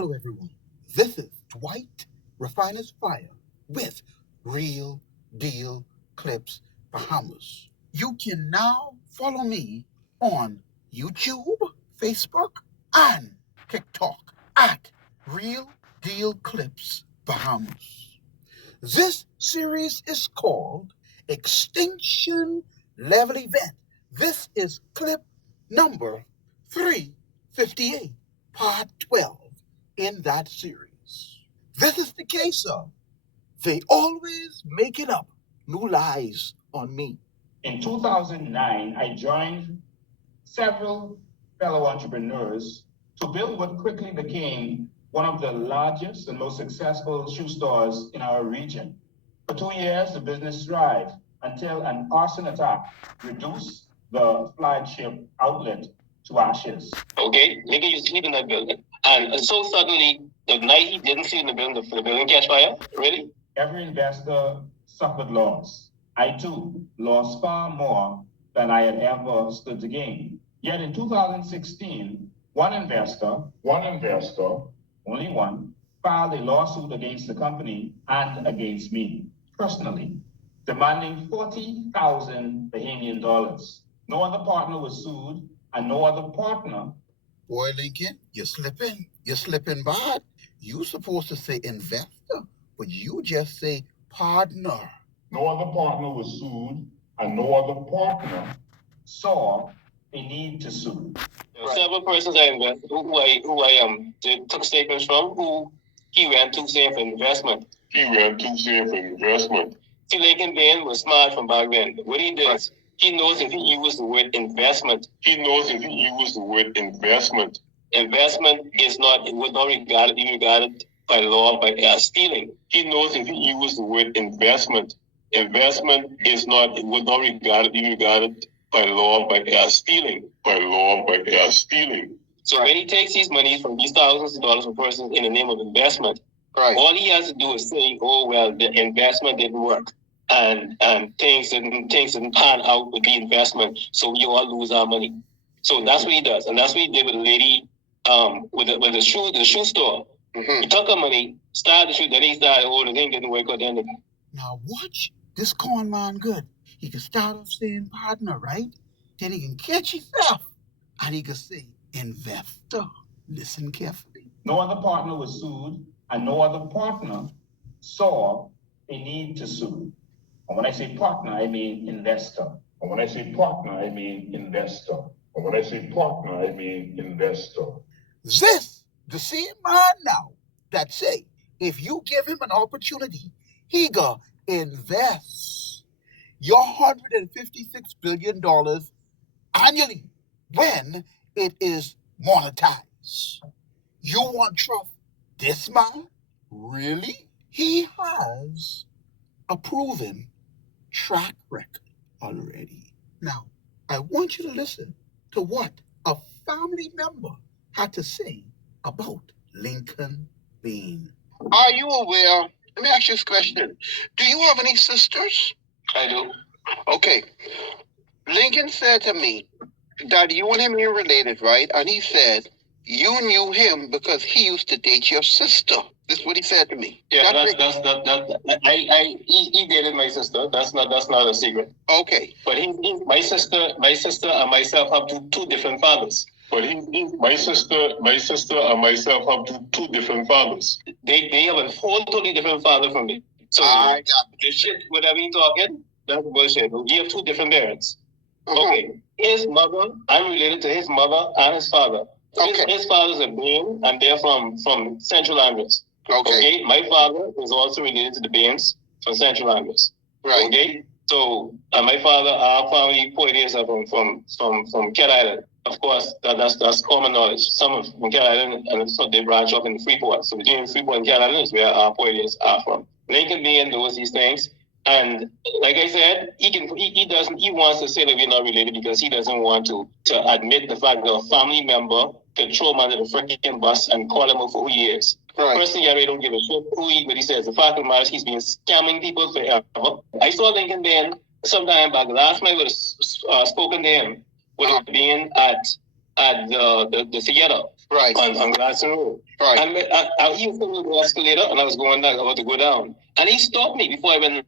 Hello, everyone. This is Dwight Refiner's Fire with Real Deal Clips Bahamas. You can now follow me on YouTube, Facebook, and TikTok at Real Deal Clips Bahamas. This series is called Extinction Level Event. This is clip number 358, part 12 in that series. This is the case of they always make it up new lies on me. In 2009, I joined several fellow entrepreneurs to build what quickly became one of the largest and most successful shoe stores in our region. For 2 years, the business thrived until an arson attack reduced the flagship outlet to ashes. Okay, nigga used to sleep in that building. And so suddenly, the night he didn't sleep in the building, the building catch fire? Really? Every investor suffered loss. I too lost far more than I had ever stood to gain. Yet in 2016, one investor, only one, filed a lawsuit against the company and against me personally, demanding 40,000 Bahamian dollars. No other partner was sued, and no other partner. Boy, Lincoln, you're slipping bad. You supposed to say investor, but you just say partner. No other partner was sued, and no other partner saw a need to sue. Right. Several persons I invested, who I took statements from, who he ran to say for investment. See, Lincoln Bain was smart from back then. What he did, he knows if he used the word investment. Investment is not, it would not be regarded by law as stealing. He knows if he used the word investment. Investment is not, it would not be regarded by law as stealing. So when he takes these monies from these thousands of dollars from persons in the name of investment, all he has to do is say, oh, well, the investment didn't work. And things didn't pan out with the investment, so we all lose our money. So that's what he does. And that's what he did with the lady with the shoe store. Mm-hmm. He took her money, started the shoe, then he started, oh, the thing didn't work out then. Now watch this con man good. He can start off saying partner, right? Then he can catch himself. And he can say investor. Listen carefully. No other partner was sued, and no other partner saw a need to sue. And when I say partner, I mean investor. This, the same man now that say, if you give him an opportunity, he go invest your $156 billion annually when it is monetized. You want trust this man? Really? He has a proven track record already. Now, I want you to listen to what a family member had to say about Lincoln Bain. Are you aware? Let me ask you this question. Do you have any sisters? I do. Okay. Lincoln said to me that you and him are related, right? And he said you knew him because he used to date your sister. This is what he said to me. Yeah, he dated my sister. That's not a secret. Okay. But my sister and myself have two different fathers. My sister and myself have two different fathers. They have a whole totally different father from me. So I got the shit, whatever you talking, that's bullshit. We have two different parents. Uh-huh. Okay. His mother, I'm related to his mother and his father. Okay. His father's a Bain, and they're from Central Andres. Okay. My father is also related to the Bains from Central Andres. Right. Okay. So my father, our family, 4 years are from Cat Island. Of course, that's common knowledge. Some from Cat Island, and so they branch off in Freeport. So between Freeport and Cat Island is where our 4 years are from. Lincoln Bain knows these things. And like I said, he wants to say that we're not related because he doesn't want to admit the fact that a family member can throw him under the freaking bus and call him out for who he is. Right. Personally, I really don't give a shit who he is, but he says the fact of the matter is he's been scamming people forever. I saw Lincoln Bain sometime back. Last night I would have spoken to him, would have been at the theater Right. On Gladstone Road. Right. And he was coming with the escalator, and I was going down, about to go down. And he stopped me before I went.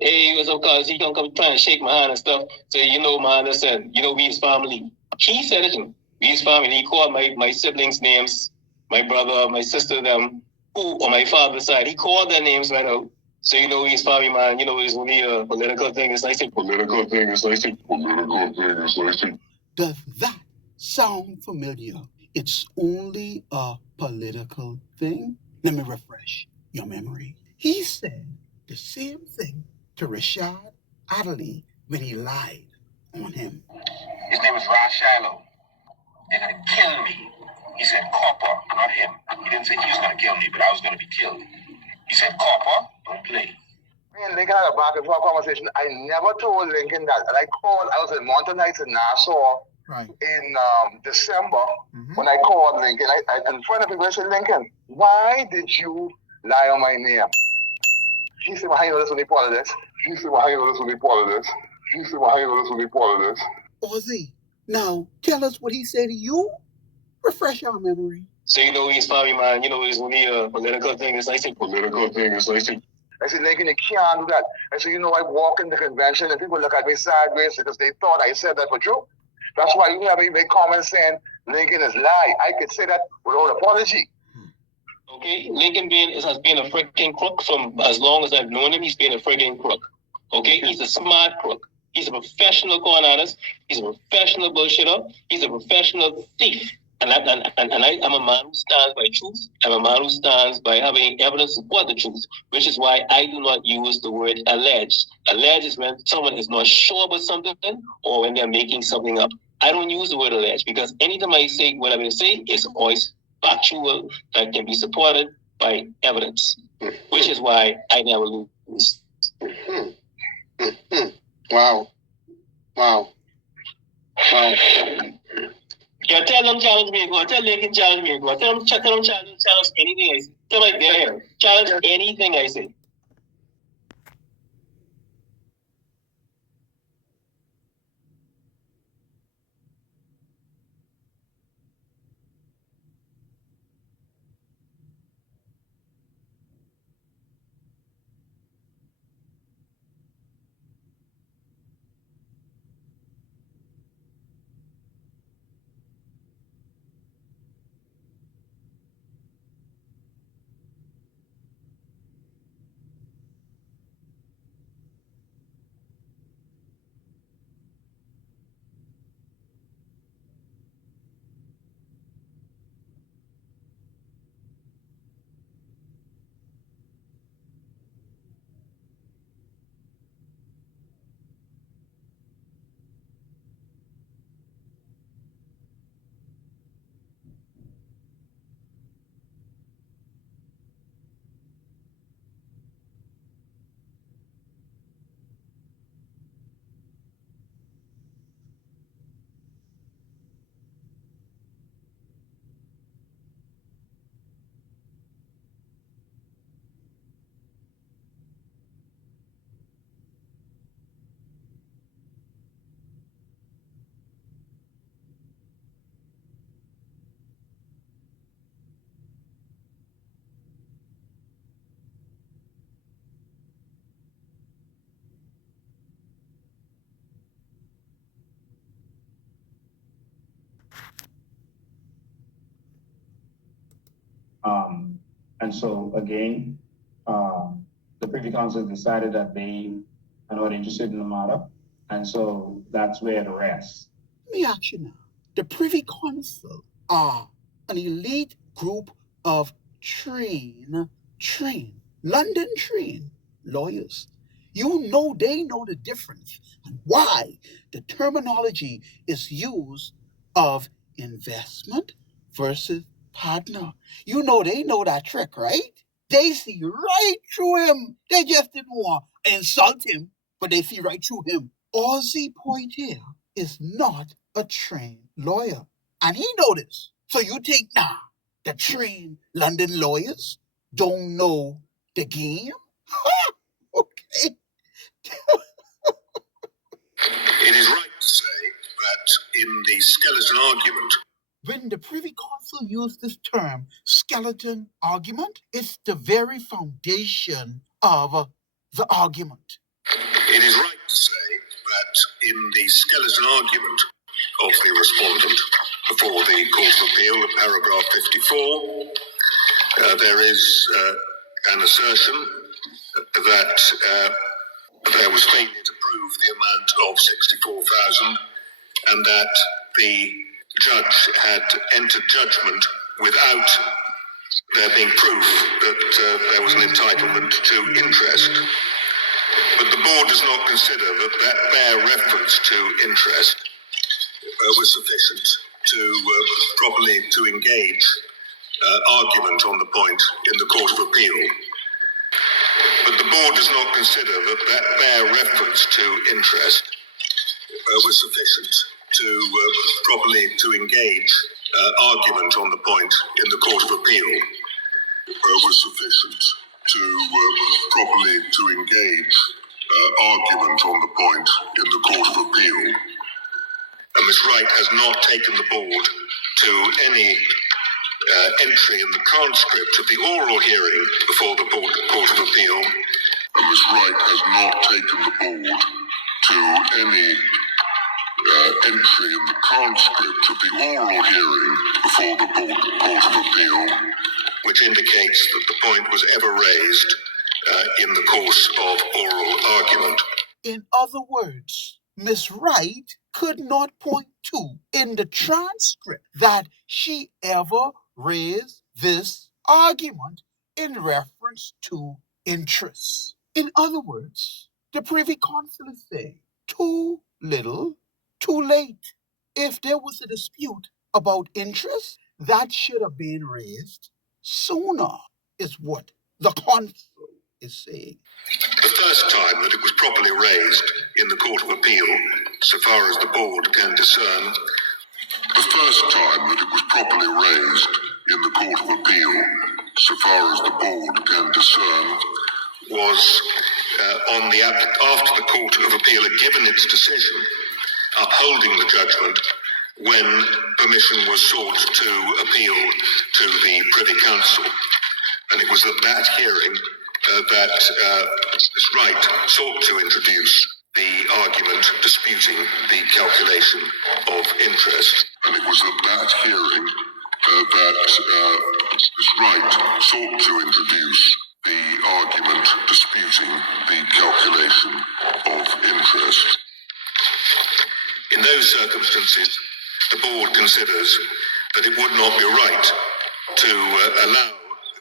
He was because he come trying to shake my hand and stuff. Say, you know, man, listen, you know, we his family. He said it to me. We his family. He called my siblings' names, my brother, my sister, them, who on my father's side. He called their names right out. So you know, his family, man. You know, it's only a political thing. It's like a political thing. It's like a political thing. It's like. Does that sound familiar? It's only a political thing. Let me refresh your memory. He said the same thing to Rashad Adderley when he lied on him. His name is Rod Shiloh. They're going to kill me. He said Copper, not him. He didn't say he was going to kill me, but I was going to be killed. He said Copper, don't play. Me and Lincoln had a back and forth conversation. I never told Lincoln that. And I was in Mountain Heights in Nassau in December when I called Lincoln. I in front of people, I said, Lincoln, why did you lie on my name? He said, well, how you know this will be part of this? He said, well, how you know this will be part of this? He said, well, how you know this will be part of this? Ozzy, now tell us what he said to you. Refresh our memory. So you know, his family, man. You know, it's only a political thing. It's like a political thing. It's like. I said, Lincoln, you can't do that. I said, you know, I walk in the convention and people look at me sideways because they thought I said that for true. That's why you have me make comments saying Lincoln is lie. I could say that without apology. Okay, Lincoln has been a freaking crook from as long as I've known him. He's been a freaking crook. Okay, he's a smart crook. He's a professional con artist. He's a professional bullshitter. He's a professional thief. And I'm a man who stands by truth. I'm a man who stands by having evidence to support the truth, which is why I do not use the word alleged. Alleged is when someone is not sure about something or when they're making something up. I don't use the word alleged because anytime I say what I'm going to say, it's always factual that can be supported by evidence, which is why I never lose. Wow. Yeah, tell them challenge me, go. Tell Lincoln challenge me, go. Tell them challenge anything I say. Tell them there, challenge anything I say. And so again, the Privy Council decided that they are not interested in the matter. And so that's where it rests. Let me ask you now. The Privy Council are an elite group of London trained lawyers. You know they know the difference and why the terminology is used of investment versus partner. You know they know that trick, right? They see right through him. They just didn't want to insult him, but they see right through him. Ozzy Poitier is not a trained lawyer, and he know this. So you think now the trained London lawyers don't know the game? Okay. It is right to say that in the skeleton argument When the Privy Council used this term, skeleton argument, it's the very foundation of the argument. It is right to say that in the skeleton argument of the respondent before the Court of Appeal, paragraph 54, there is an assertion that there was failure to prove the amount of 64,000 and that the judge had entered judgment without there being proof that there was an entitlement to interest. But the board does not consider that that bare reference to interest was sufficient to properly to engage argument on the point in the Court of Appeal. But the board does not consider that that bare reference to interest was sufficient to properly to engage argument on the point in the Court of Appeal. Was sufficient to properly to engage argument on the point in the Court of Appeal. And Ms. Wright has not taken the board to any entry in the transcript of the oral hearing before the Court of Appeal. And Ms. Wright has not taken the board to any entry in the transcript of the oral hearing before the Court of Appeal, which indicates that the point was ever raised in the course of oral argument. In other words, Miss Wright could not point to in the transcript that she ever raised this argument in reference to interest. In other words, the Privy Council is saying too little, too late. If there was a dispute about interest, that should have been raised sooner, is what the council is saying. The first time that it was properly raised in the Court of Appeal, so far as the board can discern, the first time that it was properly raised in the Court of Appeal, so far as the board can discern, was after the Court of Appeal had given its decision upholding the judgment when permission was sought to appeal to the Privy Council. And it was at that hearing that Ms. Wright sought to introduce the argument disputing the calculation of interest. And it was at that hearing that Ms. Wright sought to introduce the argument disputing the calculation of interest. In those circumstances, the board considers that it would not be right to allow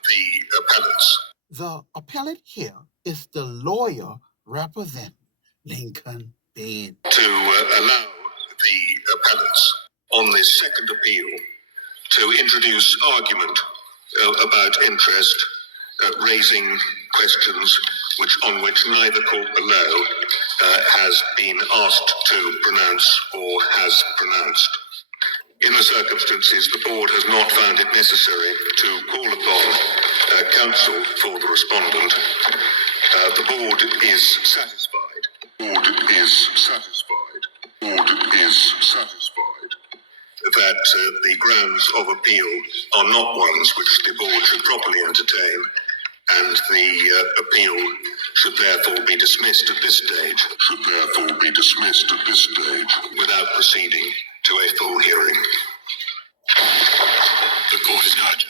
the appellants. The appellant here is the lawyer representing Lincoln Bain. To allow the appellants on this second appeal to introduce argument about interest, raising questions on which neither court below has been asked to pronounce or has pronounced. In the circumstances, the board has not found it necessary to call upon counsel for the respondent. The board is satisfied. That the grounds of appeal are not ones which the board should properly entertain, and the appeal should therefore be dismissed at this stage. Without proceeding to a full hearing. The court is adjourned.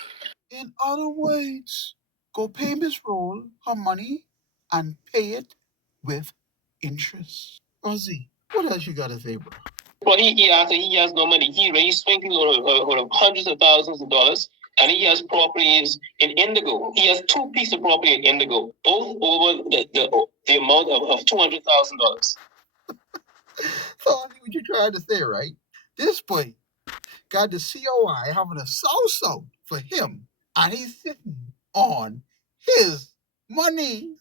In other words, go pay Miss Roll her money and pay it with interest. Ozzy, what else you got to say, bro? Well, he has no money. He raised swings over hundreds of thousands of dollars, and he has properties in Indigo. He has two pieces of property in Indigo, both over the amount of $200,000. So, what you trying to say, right? This boy got the COI having a so-so for him, and he's sitting on his money.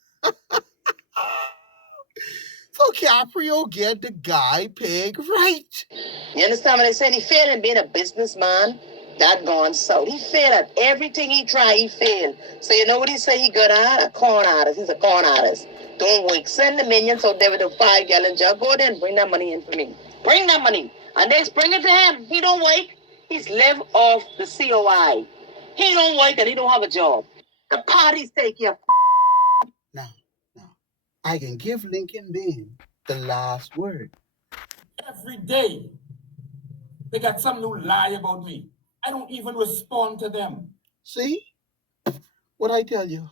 So Caprio get the guy pig right. You understand what they said? He failed in being a businessman. That gone south. He failed at everything he tried. He failed. So you know what he say? He good at? A corn artist. He's a corn artist. Don't wait. Send the minions out there with a 5-gallon jug. Go there and bring that money in for me. Bring that money. And next, bring it to him. He don't wait. He's live off the COI. He don't work and he don't have a job. The parties take care. Now, I can give Lincoln Bain the last word. Every day, they got some new lie about me. I don't even respond to them. See? What I tell you?